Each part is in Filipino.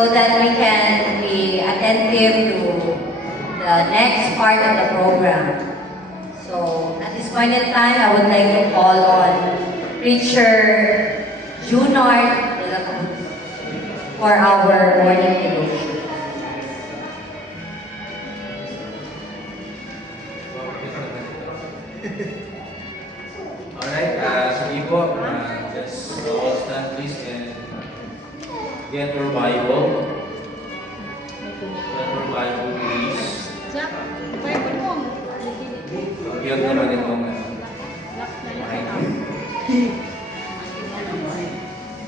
so that we can be attentive to the next part of the program. So at this point in time, I would like to call on Preacher Junard de la Cruz for our morning devotion. Alright, sige po, just all stand please and get your Bible. Get your Bible please. Bigyan ko lang itong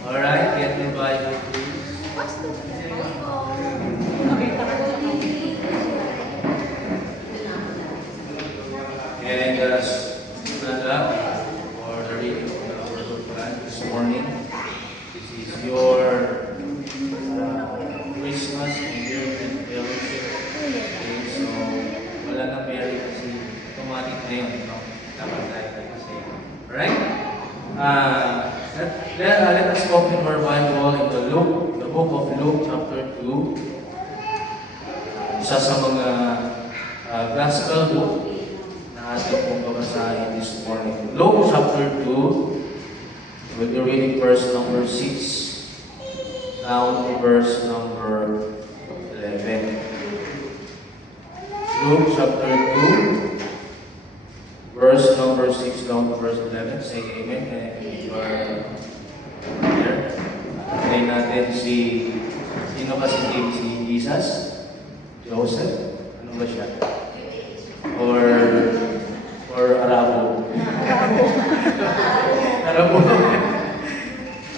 alright, get your Bible please. And stand up for the reading of the Word of God this morning. This is your Christmas and New Year fellowship. Okay, so wala na Mary kasi automatic na yun. No? Dapat tayo kasi. Alright? Let us open our Bible in the book of Luke chapter 2. Isa sa mga gospel book ating pong babasahin this morning. Luke chapter 2, we'll be reading verse number 6 down to verse number 11. Luke chapter 2, verse number 6 down to verse 11. Say amen. And if you are there, pray natin sino ba si Jesus? Joseph? Ano ba siya? Or Arabo. Arabo.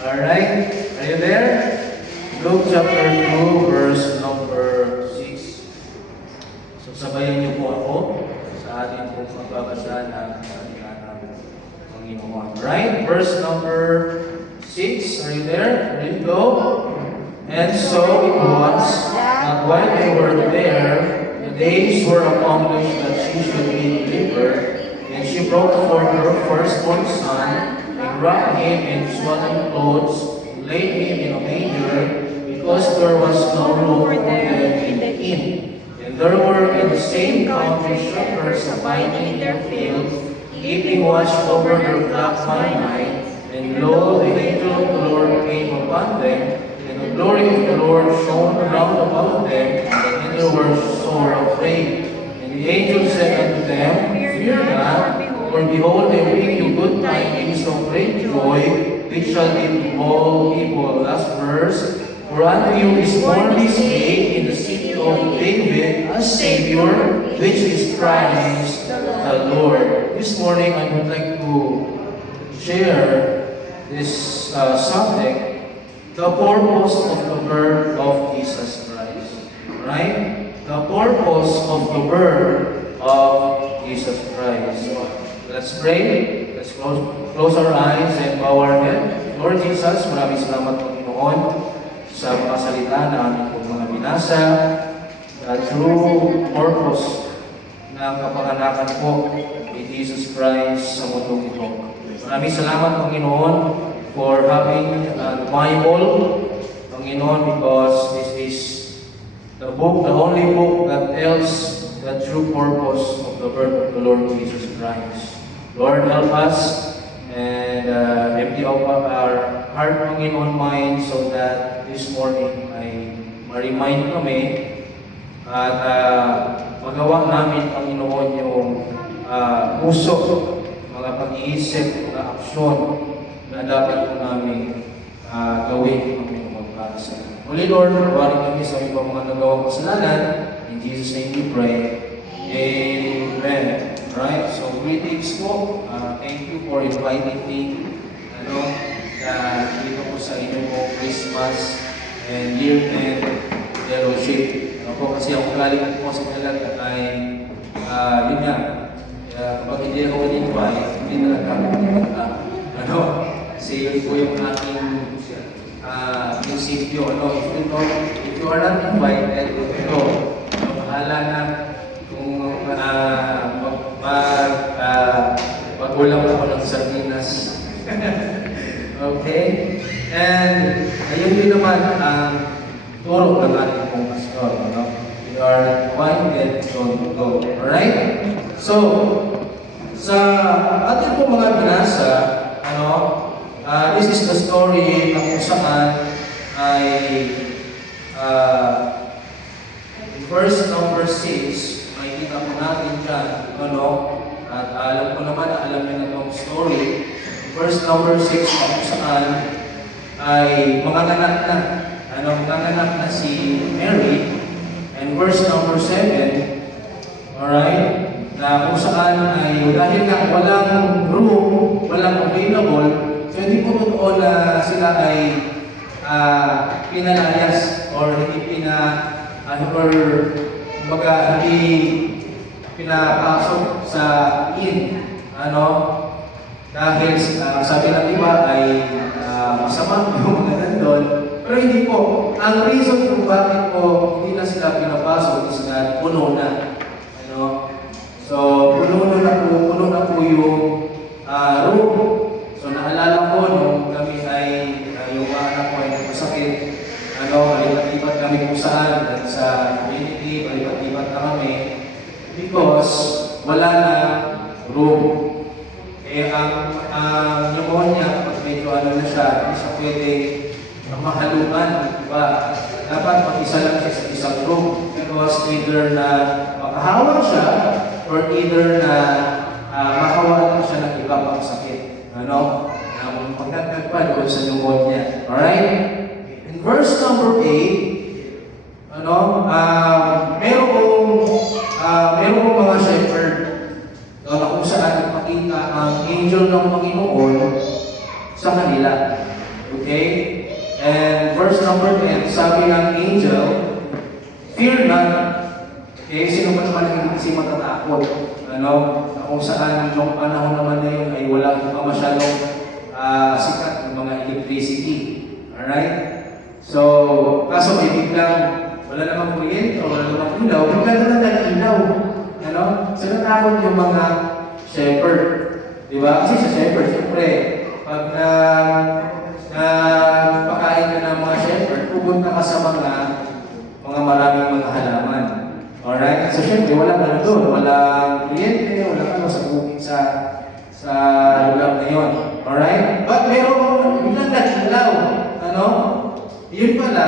Alright. Are you there? Luke chapter 2, verse number 6. So sabayan niyo po ako sa ating pong magbabasa ng salita ng Panginoon. Right? Verse number 6. Are you there? Ready? Go. And so it was that while they were there, the days were accomplished that she should be delivered, and she brought forth her firstborn son, and wrapped him in swaddling clothes, and laid him in a manger, because there was no room for them in the inn. And there were in the same country shepherds abiding in their fields, keeping watch over their flock by night. And lo, the angel of the Lord came upon them, and the glory of the Lord shone round about them, and they were sore afraid. And the angel said unto them, Fear not, for behold, I bring you good tidings of great joy, which shall be to all people. Last verse. For unto you is born this day in the city of David a Savior, which is Christ the Lord. This morning I would like to share this subject, the purpose of the birth of Jesus Christ. Right? The purpose of the birth of Jesus Christ. So, let's pray. Let's close our eyes and bow our head. Lord Jesus, maraming salamat Panginoon sa mga salita na aming pong mga binasa. The true purpose ng kapanganakan po ni Jesus Christ sa mundong ito. Maraming salamat Panginoon for having the Bible, Panginoon, because this is the book, the only book that tells the true purpose of the birth of the Lord Jesus Christ. Lord, help us and empty out our heart, Panginoon, mind, so that this morning ay ma-remind kami at magawa namin, Panginoon, yung puso, mga pag-iisip, mga aksyon na dapat po namin gawin, Panginoon, para sa iyo. Muli, Lord, mawaring kami sa ibang mga nagawang kasalanan. In Jesus' name we pray. Amen. Right? So, greetings po. Thank you for inviting me dito po sa inyong Christmas and year-end fellowship. Kasi ang galing po sa talaga ay, yun nga, kapag hindi ako in-invite, hindi na lang kami pumunta. Kasi yun po yung aking prinsipyo. If you are not invited, bahala na kung pag-ulam ako ng sardinas. Okay? And ayun din naman ang turo ng ating pong pastor. No? We are invited to go. Alright? So, sa ating pong mga binasa, this is the story na kung saan ay in verse number 6, may kita po natin dyan, at alam ko naman na alam niyo na itong story. Verse number 6 na kung saan ay manganganak na si Mary. And verse number 7, alright, na kung saan ay dahil na walang room, walang available, so hindi po totoo na sila ay pinalayas or hindi hindi pinapasok sa inn. Dahil sabi ng iba ay masama yung mga nandun. Pero hindi po. Ang reason kung bakit po hindi na sila pinapasok is na puno na. So, puno na po yung room. So, naalala ko nung kami ay yung mga anak ko ay nagpasakit. Balipat-lipat kami kung saan at sa community, balipat-lipat na kami because wala na room. Ang pneumonia, pag medyo na siya, hindi siya pwede mahaluan, diba? Dapat mag-isa lang siya sa isang room because either na makahawa siya or either na makawalan siya ng iba pang sakit. Magdagdag pa doon sa pneumonia. Alright? In verse number 8, merong mga shepherd na kung saan nagpakita ang angel ng Panginoon sa kanila. Okay? And verse number 10, sabi ng angel, fear not. Okay? Sino ba naman ang hindi matatakot? Na kung saan nung panahon naman na yun ay walang masyadong sikat ng mga electricity. Alright? So, kaso may biglang wala namang kuryente o wala namang ilaw, biglang na nag-ilaw. So natakot yung mga shepherd. Diba? Kasi sa shepherd, siyempre, pag pakain ka ng mga shepherd, pupunta ka sa mga maraming mga halaman. Alright? So siyempre, walang doon. Walang kuryente, walang sa bukid sa lugar na yun. Alright? But meron biglang nag-ilaw. Yun pala,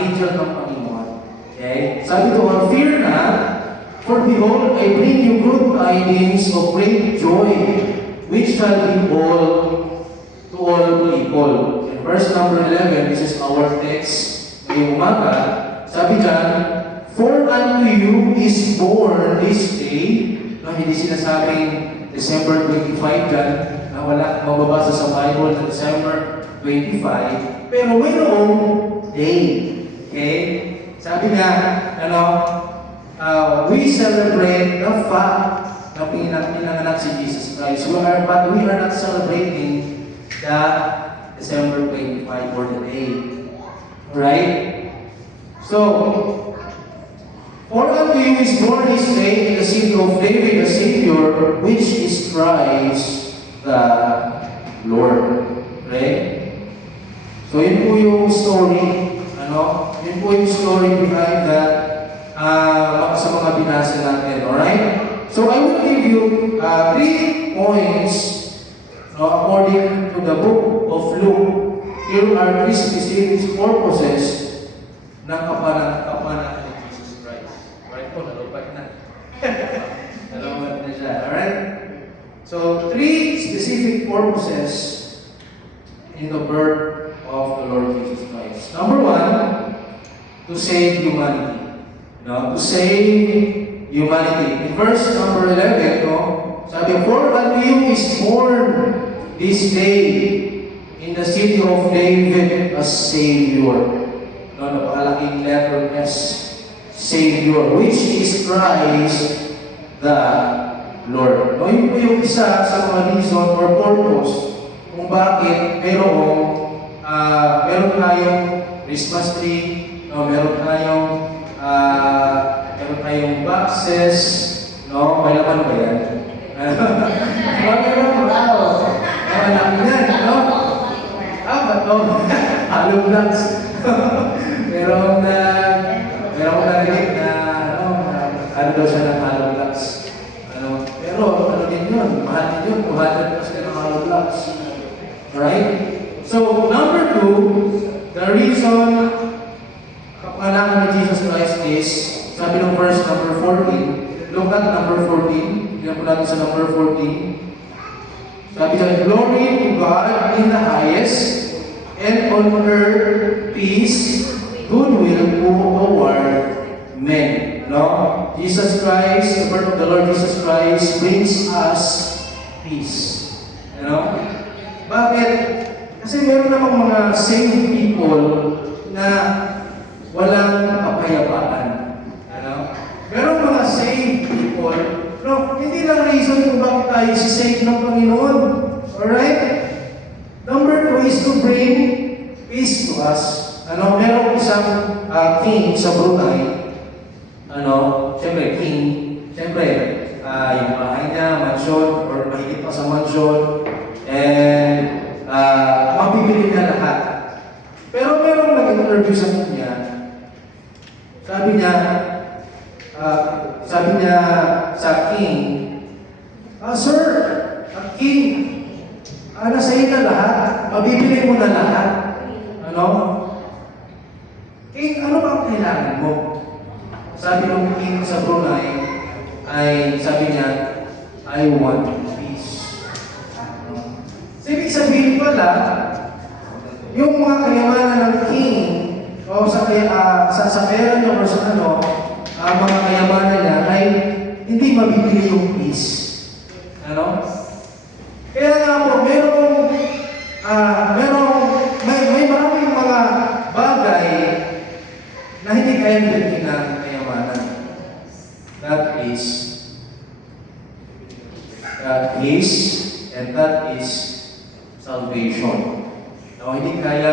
angel ng Panginoon. Okay? Sabi ko, fear not, for behold, I bring you good tidings of great joy, which shall be all to all people. In verse number 11, this is our text ngayong umaga. Sabi dyan, for unto you is born this day. Hindi sinasabing December 25 dyan, na wala mababasa sa Bible na December 25. Pero mayroong day. Okay? Sabi nga, we celebrate the fact na pinanganak si Jesus Christ. But we are not celebrating the December 25 or the day. Alright? So, for unto you is born this day in the city of David a Savior, which is Christ the Lord. Right? So, yun po yung story. Yun po yung story behind that sa mga binasa natin. Alright? So, I will give you 3 points according to the book of Luke. Here are 3 specific purposes ng kapanakan ni Jesus Christ. Alright po, nalupad na. Nalupad na siya. Alright? So, 3 specific purposes in the birth of the Lord Jesus Christ. Number 1, to save humanity. To save humanity. In verse number 11, sabi, for unto you is born this day in the city of David a Savior. Napakalaking letter S. Savior, which is Christ the Lord. Yun po yung isa sa mga reason or purpose kung bakit meron tayong Christmas tree, meron tayong boxes, may laman ba yan? Meron, wow! Malaki yan, ba't hollow blocks. merong na, merong narinig na, ano daw siya ng hollow blocks. Pero, ano din yun? Mahal din yun. 200 plus ng hollow blocks. Alright? So, number 2, the reason kapanganakan ni Jesus Christ is, sabi ng verse number 14, look at number 14, tingnan po natin sa number 14. Sabi niya, glory to God in the highest, and on earth peace, goodwill toward men. No? Jesus Christ, the birth of the Lord Jesus Christ brings us peace. You know? Bakit? Kasi meron namang mga saved people na walang kapayapaan. Ano? Merong mga saved people, no, hindi lang reason kung bakit tayo si-save ng Panginoon. Alright? Number 2 is to bring peace to us. Merong isang king sa Brunei. Siyempre, king. Siyempre, yung bahay niya, mansion, or mahigit pa sa mansion. And, mabibili niya lahat. Pero merong nag-interview sa kanya. Sabi niya sa king, Sir, king, nasa iyo na lahat, mabibili mo na lahat. King, ano ba ang kailangan mo? Sabi ng king sa Brunei, sabi niya, I want peace. Ibig sabihin pala, yung mga kayamanan ng king, o sa pera niya o sa mga kayamanan niya ay hindi mabibili yung peace. Kaya nga po, may maraming mga bagay na hindi kaya bilhin ng kayamanan. That is, and that is salvation. Hindi kaya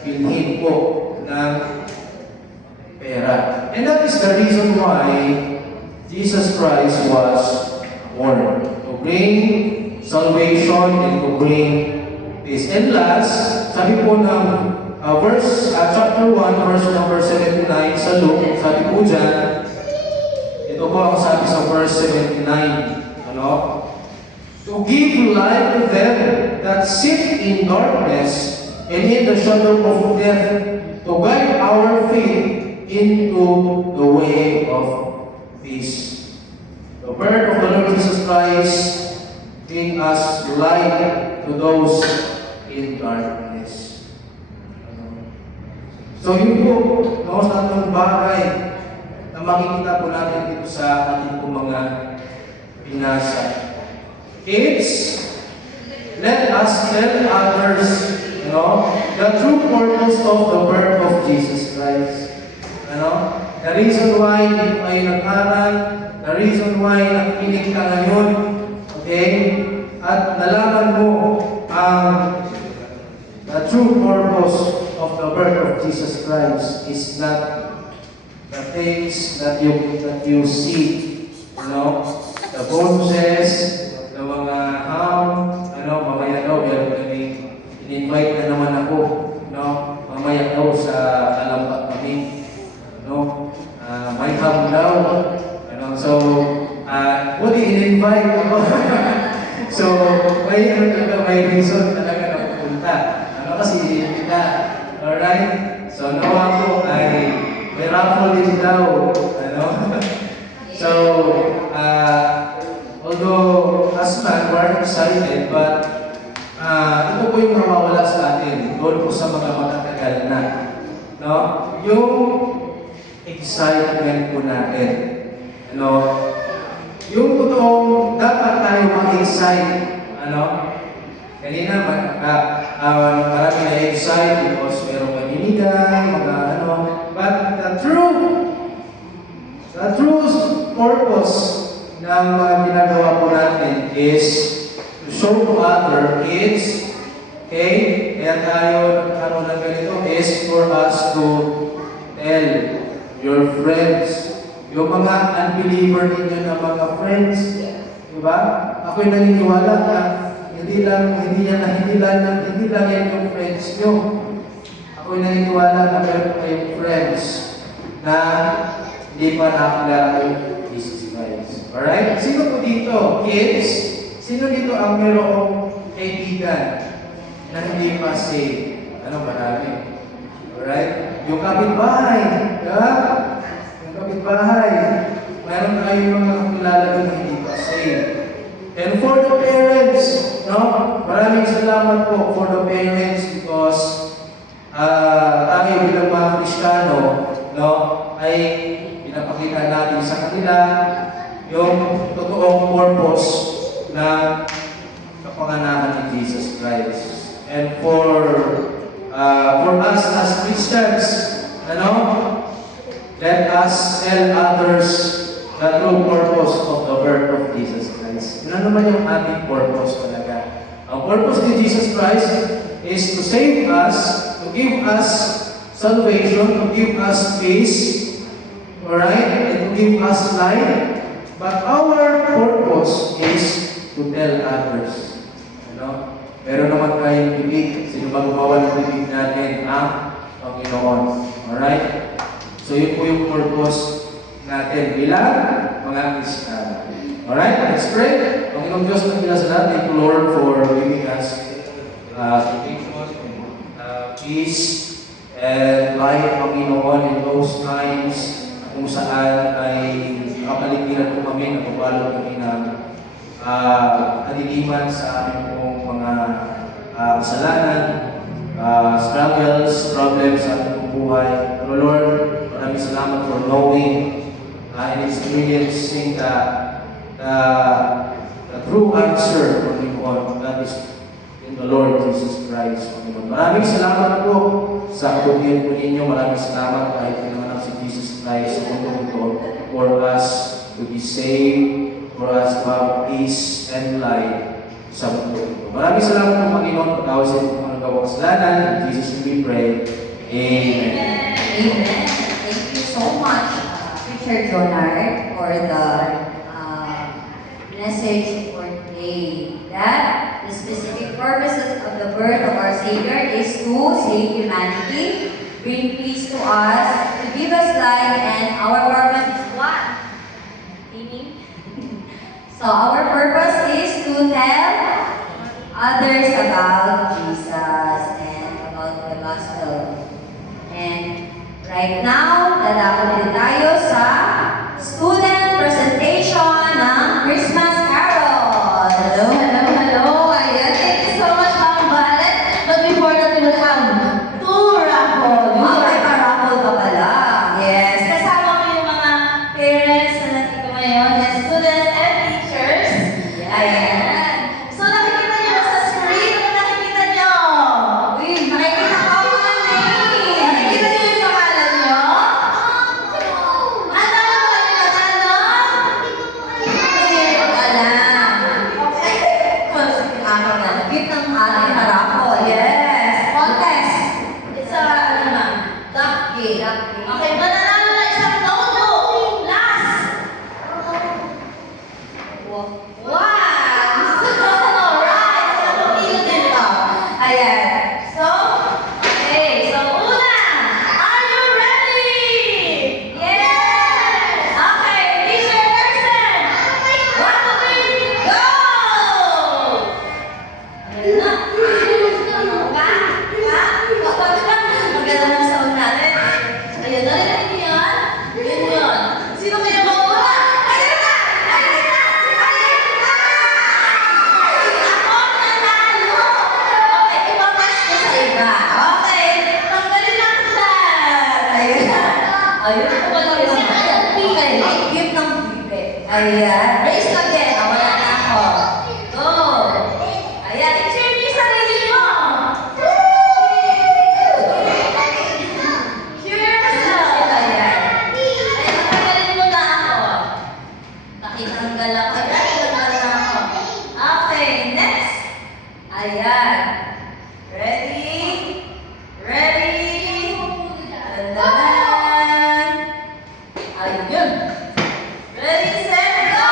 bilhin po ng pera. And that is the reason why Jesus Christ was born. To bring salvation and to bring peace. And last, sabi po ng chapter 1, verse number 79 sa Luke, sabi po dyan, ito po ang sabi sa verse 79, to give light to them that sit in darkness and in the shadow of death, to guide our feet into the way of peace. The birth of the Lord Jesus Christ gave us light to those in darkness. So yun po, mga tatlong bagay na makikita po natin dito sa ating po mga binasa. Kids, let us tell others, the true purpose of the birth of Jesus Christ. The reason why dito kayo nag-aral, the reason why nakikinig ka ngayon, okay? At nalaman mo ang the true purpose of the birth of Jesus Christ is not the things that you see, the bonuses, the mga mamaya daw, meron kami, in-invite na naman ako, mamaya daw sa Alambat kami, may ham daw, so, buti in-invite ako. So, may reason talaga na pupunta. Kasi kita, alright? So, nawa ko ay may raffle din daw, So, although as man, we're excited, but ito po yung mawawala sa atin, doon po sa mga matatagal na. Yung excitement po natin. Yung totoong dapat tayo mag-excite. Kanina, marami na-excite because merong maninigan, but the true purpose ng ginagawa po natin is to show to other kids, okay? Kaya tayo nagkaroon ng ganito is for us to tell your friends, yung mga unbeliever ninyo na mga friends, diba? Ako'y naniniwala na hindi lang yan yung friends nyo. Ako ako'y naniniwala na meron kayong friends na hindi pa nakakilala kay Jesus Christ. Alright? Sino po dito? Kids? Sino dito ang merong kaibigan na hindi pa saved? Ano, marami. Alright? Yung kapitbahay. Yeah? Yung kapitbahay. Meron kayong mga kakilala na hindi pa saved. And for the parents, no? Maraming salamat po for the parents because tayo bilang mga Kristiyano, no? Ay pinapakita natin sa kanila yung totoong purpose na kapanganakan ni Jesus Christ. And for us as Christians, ano? Let us tell others the true purpose of the birth of Jesus Christ. Yun naman yung ating purpose talaga. Ang purpose ni Jesus Christ is to save us, to give us salvation, to give us peace, alright, and to give us life. But our purpose is to tell others. Ano? Meron naman tayong bibig. Sino ba gumawa ng bibig natin? Ang Panginoon. Alright? So yun po yung purpose natin bilang mga Kristiyano. Alright? Let's pray. Panginoong Diyos na pinasalamat. Thank you, Lord, for giving us peace and light, Panginoon, in those times kung saan ay kapaligiran po kami, napapalo kami ng kadiliman sa aming pong mga kasalanan, struggles, problems sa ating buhay. Pero Lord, maraming salamat for knowing and experiencing the true answer, Panginoon, that is in the Lord Jesus Christ, Panginoon. Maraming salamat po sa kabutihan po ninyo. Maraming salamat kahit pinanganak si Jesus Christ sa mundo ito for us to be saved, for us to have peace and life sa mundo ito. Maraming salamat po, Panginoon, pagkawas sa inyo mga nagawang kasalanan. In Jesus' name we pray. Amen. Amen. Thank you so much, Preacher Jonard, for the message for today. That the specific purposes of the birth of our Savior is to save humanity, bring peace to us, to give us life, and our purpose is what? Meaning? So our purpose is to tell others about Jesus and about the gospel. And right now, dadako din tayo sa student presentation ng Christmas Carol. Hello, hello, hello. Ayan, thank you so much, Ma'am Violet. But before that, we will have two raffle. May pa-raffle pa pala. Yes, kasama ko yung mga parents na nandito ngayon, and students and teachers. Ayan. So, nakikita niyo ba sa screen? Ano nakikita niyo? Uy, nakikita ko ang mga name. Nakikita niyo yung pangalan niyo? Ano ba kayo matanong? Hindi ko alam. Okay. Ako na. Gift ng ating pa-raffle. Yes. Contest. It's a, ano na, duck game. Okay, mananalo na isang notebook. Last. One. Alright. So, kilo din to. Ayan. So, okay. So, una. Are you ready? Yes. Okay. Teacher person. 1, 2, 3, go! Ayun na. Maganda ng sound natin. Ayun, narinig niyo yun? Yun yun. Sino kaya mauna? Ayun na! Ayun na! Ayun na! Ako nanalo! Okay, ipapatch ko sa iba. Okay, tanggalin natin dyan. Ayun na. Ayun na pala yun. Okay, Gift ng bibe. ayan. Raise again. Wala na ako. Go! Ayan, i-cheer niyo yung sarili niyo. Cheer yourself. Ayan. Ayan, tanggalin mo na ako. Nakitanggal ako. Ayan, tanggal na ako. Okay, next. Ayan. Ready? Ready? Dandanan. Ayun. Ready, set, go!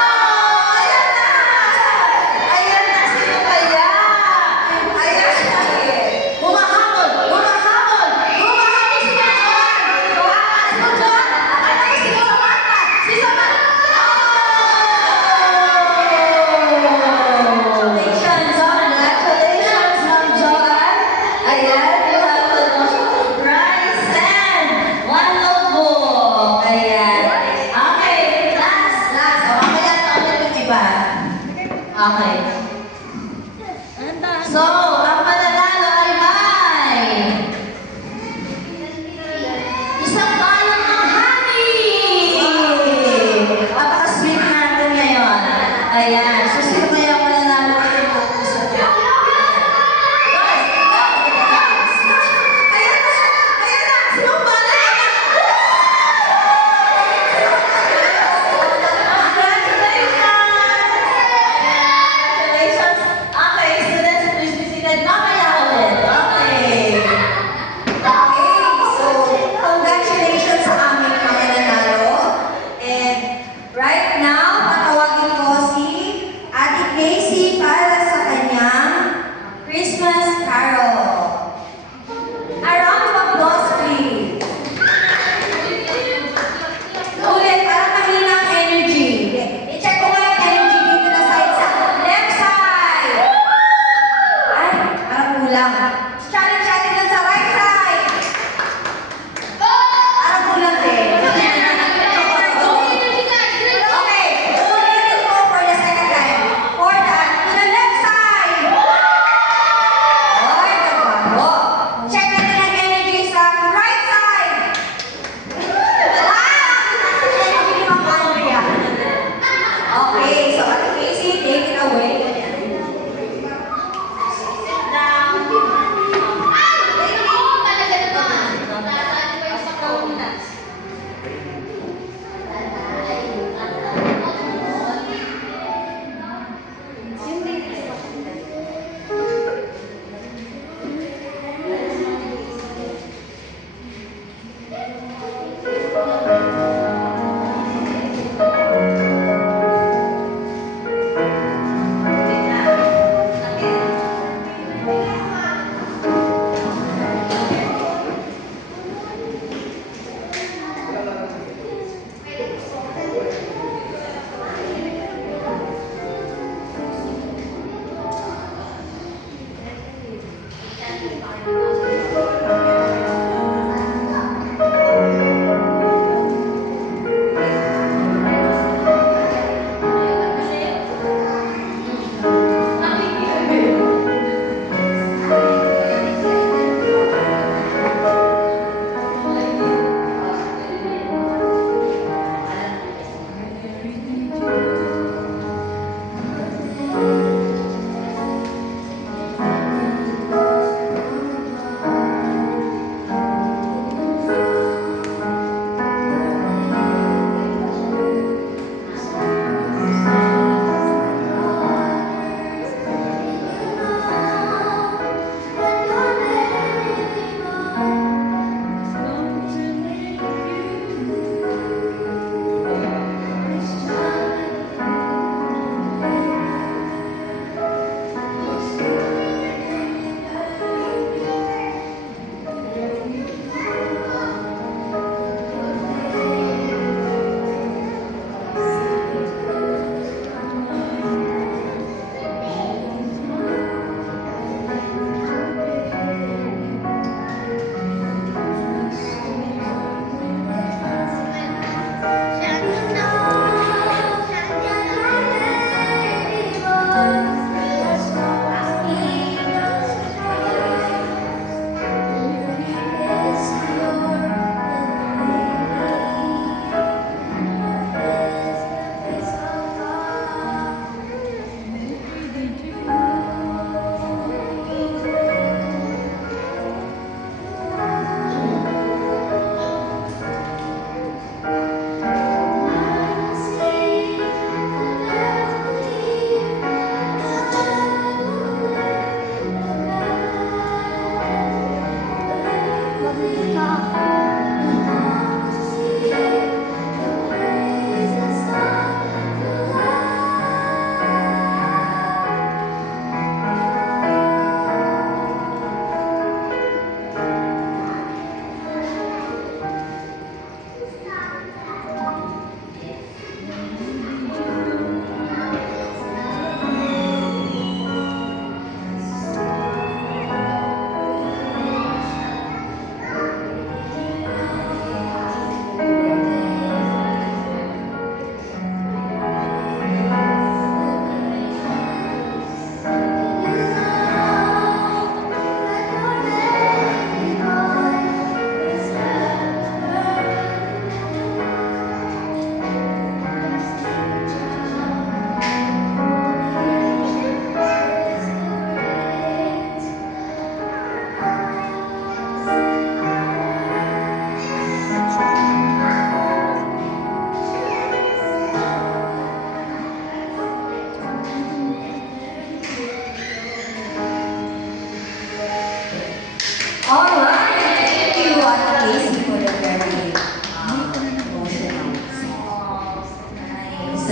Alright, thank you, Ate Casey, for the very emotional songs. Nice.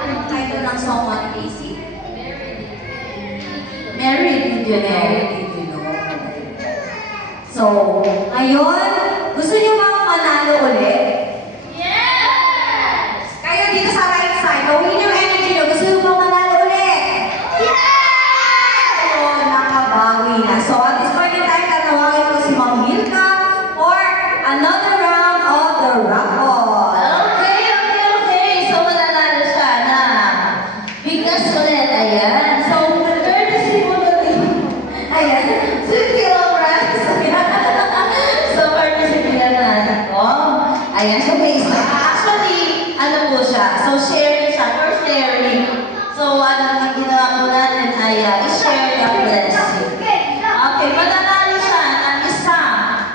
Anong title ng song, Ate Casey? Mary, did you know? Did you know? So, ngayon, gusto niyo bang manalo ulit? Yes! Kayo dito sa right side, gawin yung energy nyo. Gusto niyo bang manalo ulit? So, nakabawi na. So, at this point in time, tatawagin ko si Ma'am Milka for another round of the raffle. Okay. So, mananalo siya na bigas ulit. Ayan. So, 30 mo ulit. Ayan. 2 kilograms. So, 30 natin ko. Ayan. So, may isa. Actually, ano po siya? So, sharing siya. For sharing. So, ano ang ginawa po natin ay i-share the blessing. Okay, mananalo siya ng isa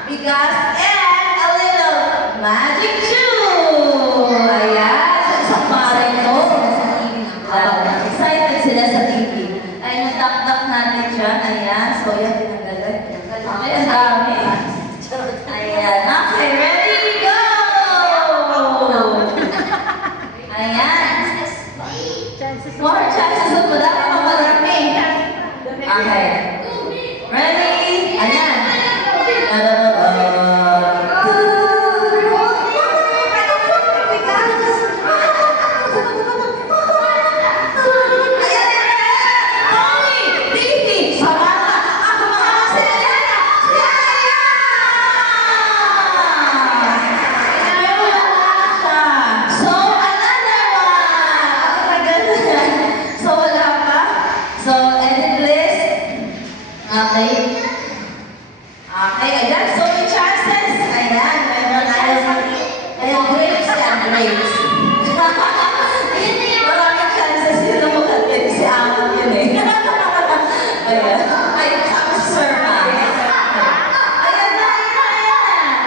bigas and a little magic shoe. Ayan. So, isang parang to. Excited sila sa TV. Ay, nataktak natin dyan. Ayan. So, yan, pinanggalan. Okay, ang dami. Ayan. Okay, ready, go! Ayan. More chances of madami pang marami. Okay. Ready? Ayan. Okay. Okay, ayan. So, may chances. Ayan. Meron tayo. Ayan, grapes yan. Grapes. Maraming chances yun na mukhatin. Si Amon yun eh. Ayan. Ay, sabi si Sir Ma. Ayan na, ayan.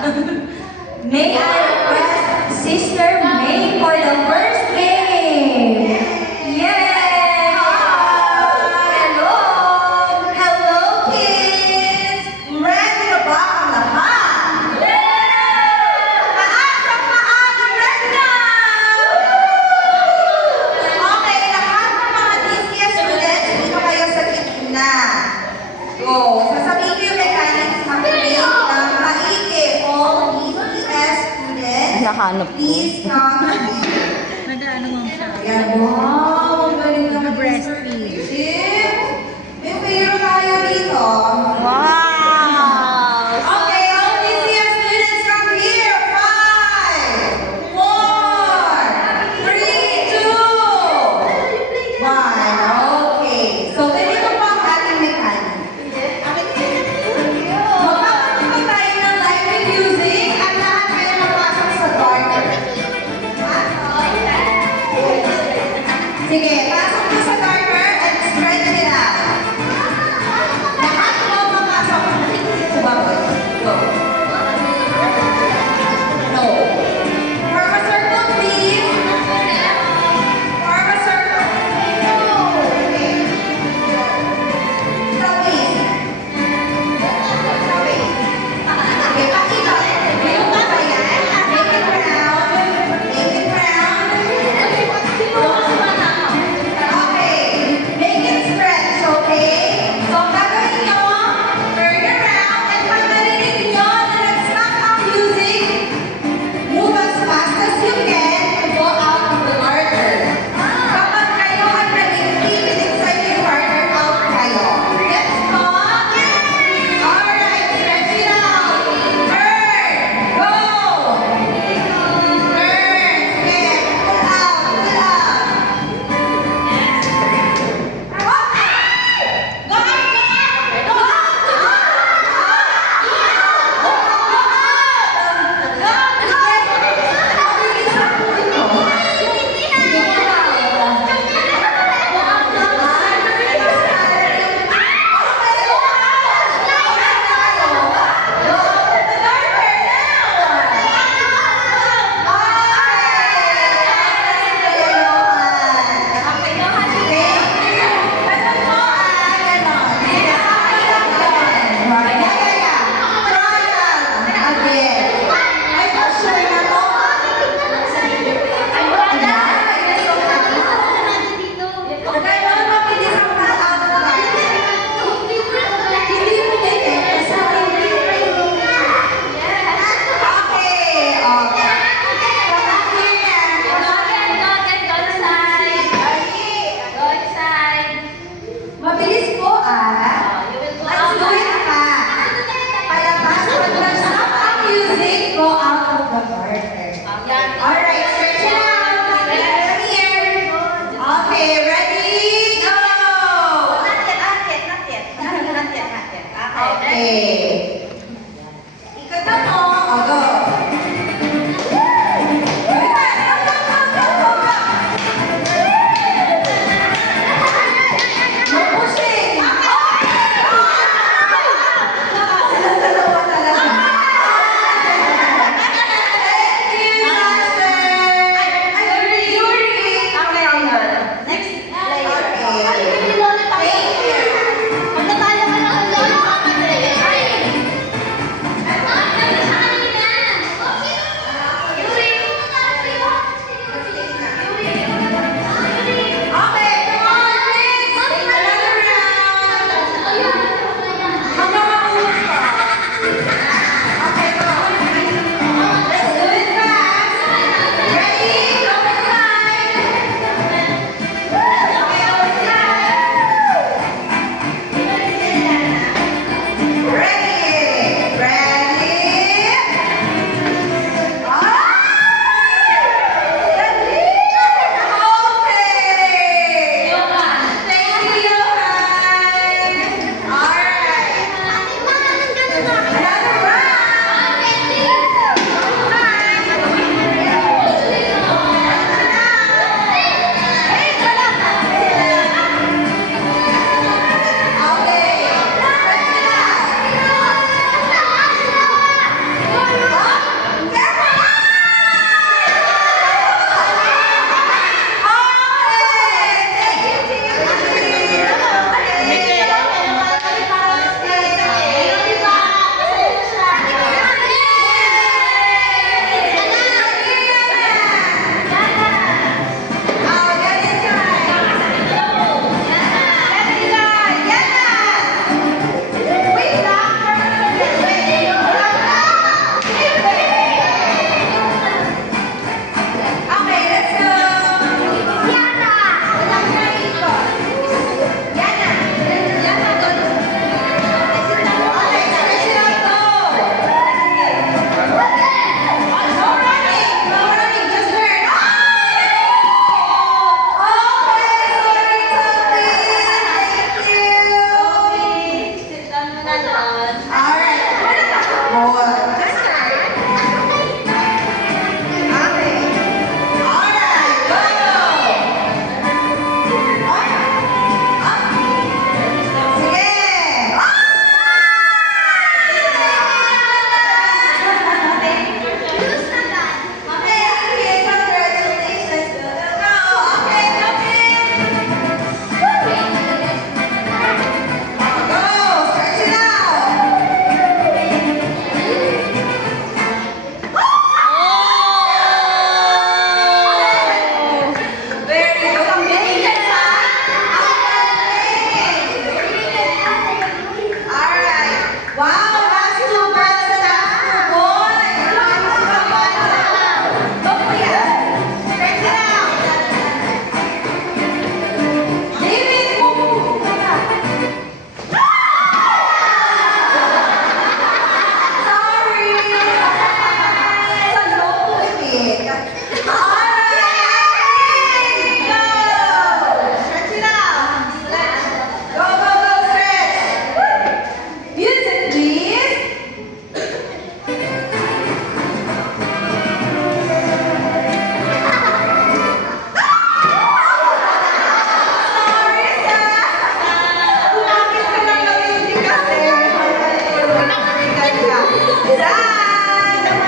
May I request Sister May for the first game? Yay! Hello! Hello, kids! Ready na ba ang lahat? Taas ang paa, ready na! Okay, lahat ng mga DCS students, dito kayo sa gitna. Go! Sasabihin ko yung mechanics makinig ng maigi. All DCS students, please come here. Nag-ano mo siya? Ayan, wow! Ang galing naman. Breastfeed. May piro tayo dito. Wow! Okay, all DCS students from here. 5, 4, 3, 2, 1. Okay. So, ganito po ang ating mechanic. Magpapatupag tayo ng live music at lahat kayo napasok sa garden. Sige, pasok po sa garter and stretch it out. Lahat po papasok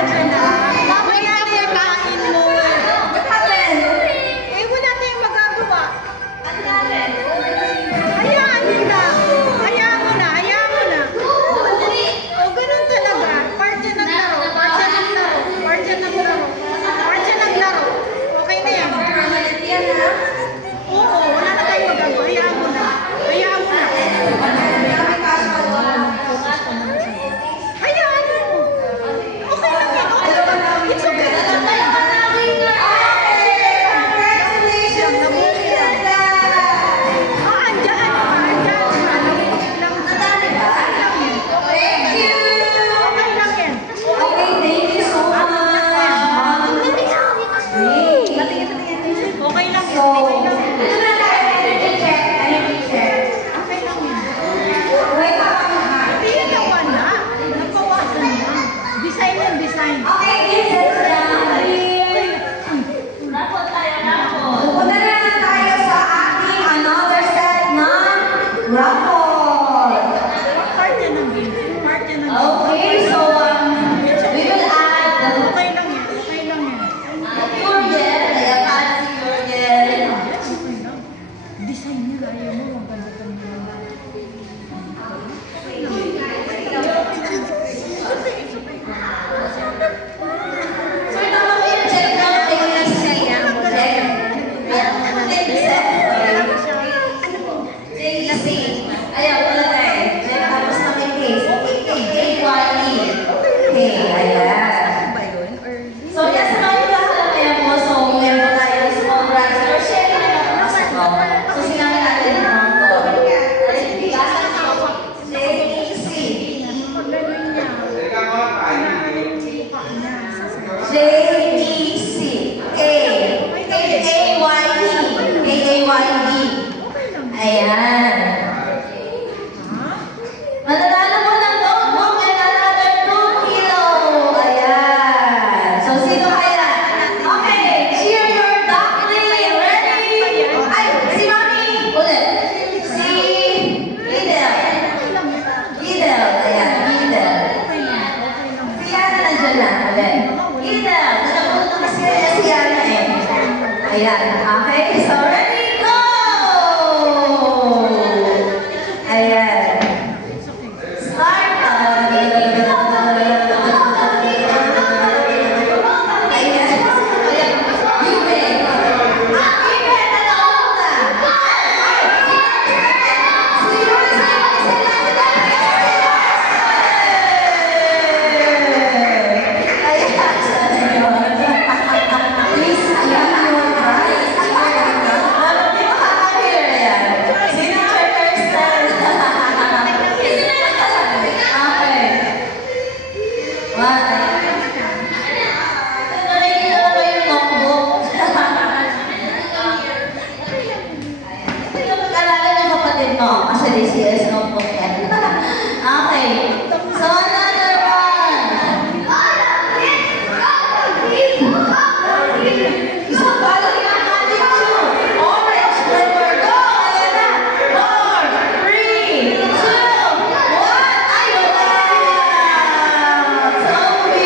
Mamaya na yung kain mo. What happened? Eh, wala tayong magagawa. Ano natin? Hayaan nila. Hayaan mo na, hayaan mo na. O, ganun talaga. Part yan ng laro. Part yan ng laro. Part yan ng laro. Part yan ng laro. Okay na yan. Permanent yan, ha? Oo, wala na tayong magagawa. Hayaan mo na. Hayaan mo na. Hayaan mo. Okay lang yan. Okay lang. It's okay. It's okay. Andyan. Nabuti lang. Nadali ba? Thank you! Okay lang yan. Okay, thank you so much. Great. Okay lang So, yan. Okay lang yan. ano na tayo? Energy check. Energy check. Okay lang yan. Wait pa kami, ha? Hindi yan naman na. Nagbawasan na. Design ng design. Okay, this is Rapot tayo, rapot. Pupunta na lang tayo sa ating another set ng raffle. Part yan ng game. Part yan ng game. Okay, so we will add Okay lang yan. Okay lang yan. Jurgen. Ayan pa si Jurgen. Okay lang. Design nila. Ayaw mo. Ang ganda-ganda. So ito mo check na yung check. JEC. Ayan, wala na eh. May tapos na may case. AYE. Okay, ayan. So, yes, samayin lang sa kaya po. So, meron po tayo small brands. Or sharing na lang po sa ko. So, sinabi natin yung mga to. JEC. JEC. A-A-Y-E. Ayan. Mananalo mo ng notebook and another 2 kilo. Ayan. So, sino kaya? Okay, cheer your duckling. Ready? Ay, si Mami. Ulit. Si Lidl. Lidl. Ayan, Lidl. Si Yana nandiyan lang. Ulit. Lidl. Nanapunod na kasi si Yana eh. Ayan. Okay, so ready, go! Ayan. Start. Ayan. Yube. Yube, nanood na. Si Yube, ayan, sana yun. Please, ayan yun, guys. Lalo di makaka-hear yan. Signature person. Okay. One. Nakikita na ba yung notebook? Ito mag-alala ng kapatid mo. Kasi DCS notebook yan. Okay. So, another one. Isa pa lang yung ating shoe. Orange flavor. Go! Ayan na. 4, 3, 2, 1. Ay, wala! So, we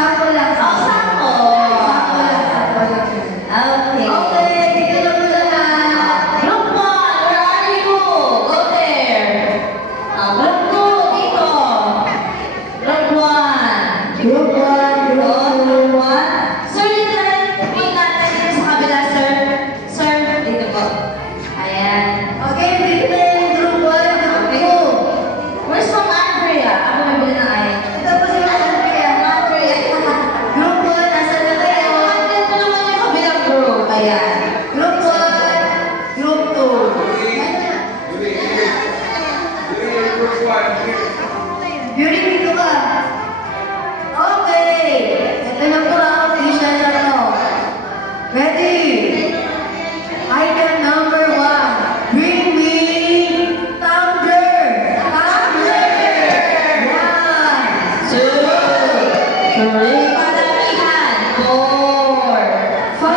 Sample lang. Oh, sample. Sample lang, sample lang. Okay. Okay, tignan mo lahat. Group 1, where are you? Go there. Group 2, dito. Group 1. Group 1, Group 1. Sir, dito natin, tingin natin dito sa kabila, sir. Sir, dito po. Ayan. Okay, bigyan group 1, group 2. Where's Ma'am Andrea? Ako may bili ng ay. Ito po si Andrea. Andrea. Group 1, nasa na kayo? Dito naman yung kabilang group. Ayan. Group 1, group 2. Beauty, dito ka. Okay. Ito na po ang official na to. Ready? Item number 1. Bring me tumbler. Tumbler. 1, 2, 3, paramihan. 4, 5,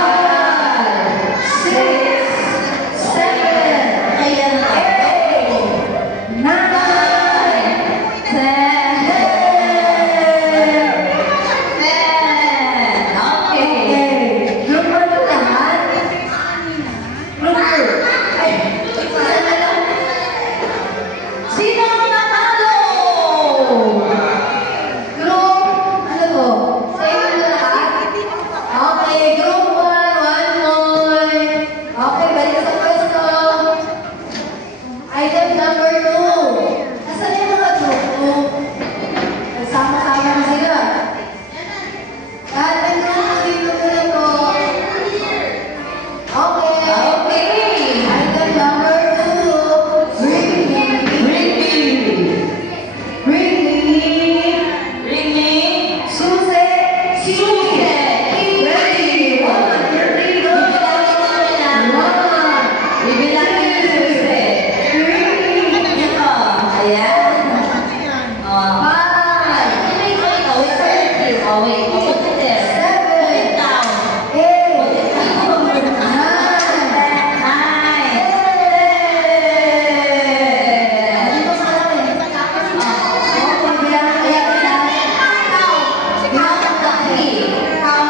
6, 7, Kaya na. 8, 9, 10. Okay. Group 1 na lahat? Group 2. Ay, isa na lang. Sino ang nanalo? Group, ano to? Same na lahat? Okay, group 1, 1 point. Okay, balik sa pwesto. Item number 2. Nasaan yung mga group 2? Nagsama-sama na sila. Lahat ng group 2 dito muna po. Okay. Okay. Item number 2. Bring me. Bring me. Bring me. Susi. Susi. Ready. 1, 2, 3, go. Bibilangin yung susi. 1, 2, 3, Ito. Ayan. Oh. 5, Wait, wait, oh, wait for your team. Oh, wait. Oh, put it there. Put it 7, down. 8, Put it down. 9, Nine. 10. Dito ka natin. Okay, bilang. Ayan, bilang. Count. Count the three. Count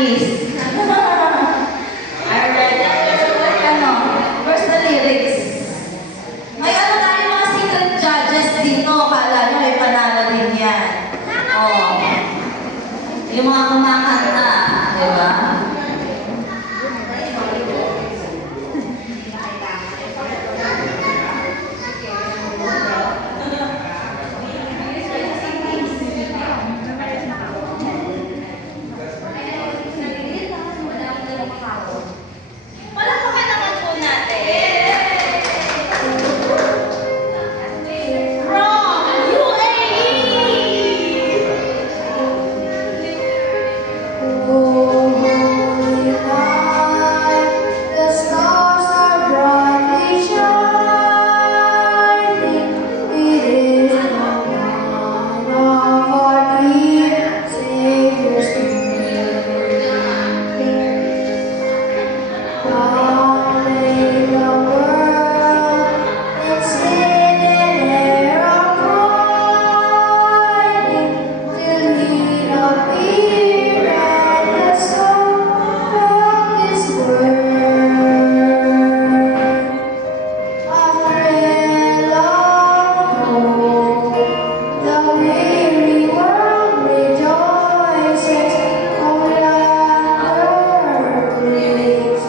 practice. Alright, where's the lyrics? May ano tayo mga secret judges dito. Kala nyo may panalo din yan. Oh. Yung mga kumakanta, di ba? Palakpakan naman po natin. From UAE! The stars are brightly shining. It is the dawn of our dear Savior's God made the world, and sin and error blinding, till He appeared and the soul of His word. A thrill of hope, the weary world rejoices, all laughter breaks.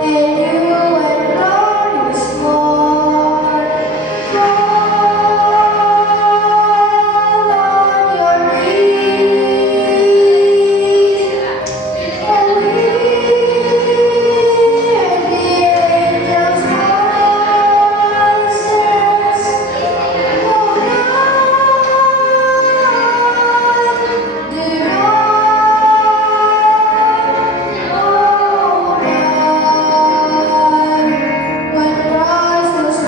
And you and glorious Lord, fall on your knees. And we hear the angels' voices, oh God, when Christ was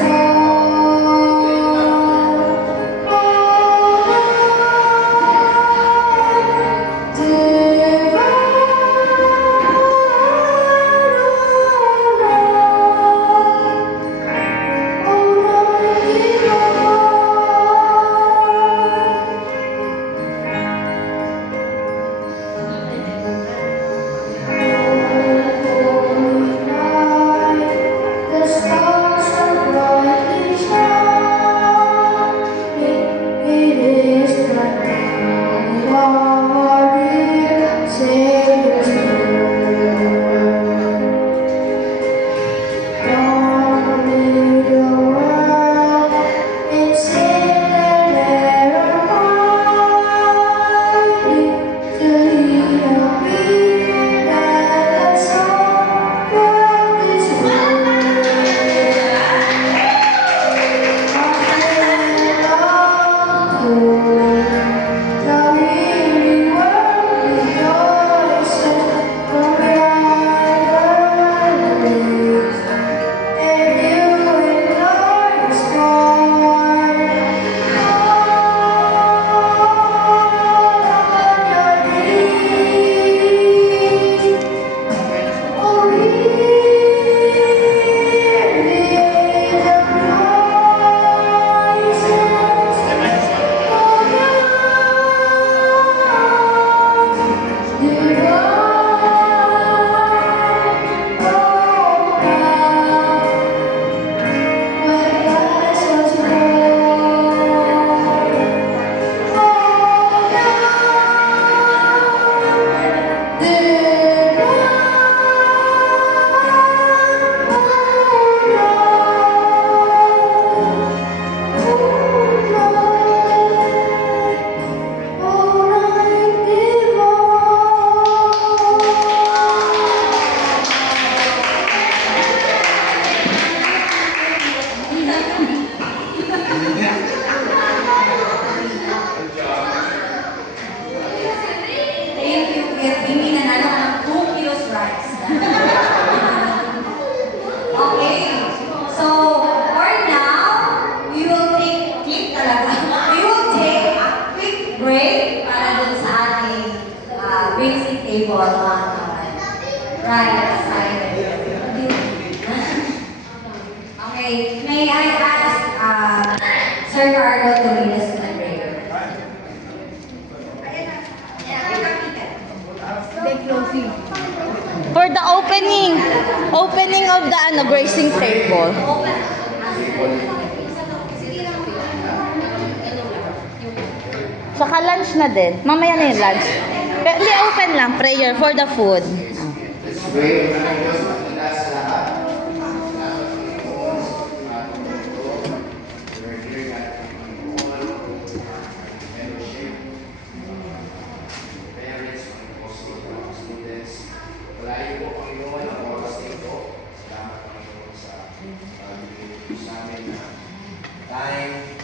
the stars are brightly shining. It is the dawn of our dear Savior's birth. God made the world, and sin and error blinding, till He appeared and the soul of His word. The weary world rejoices, for we are released. And you and glorious Lord, fall on your knees. Oh, hear the angels' voices, oh Thank you, Amy. Nanalo ka ng 2 kilos rice. Okay. So, for now, we will take a quick break para dun sa ating basic table on right side. Okay. May I ask Sir Carlo to lead us in the break? Ayan na. Ayan, kita. may closing. For the opening of the gracing table. Saka lunch na din. Mamaya na yung lunch. Pero hindi, open lang. Prayer for the food. Wala po Panginoon ang oras nito. Salamat Panginoon sa pagbibigay sa amin na time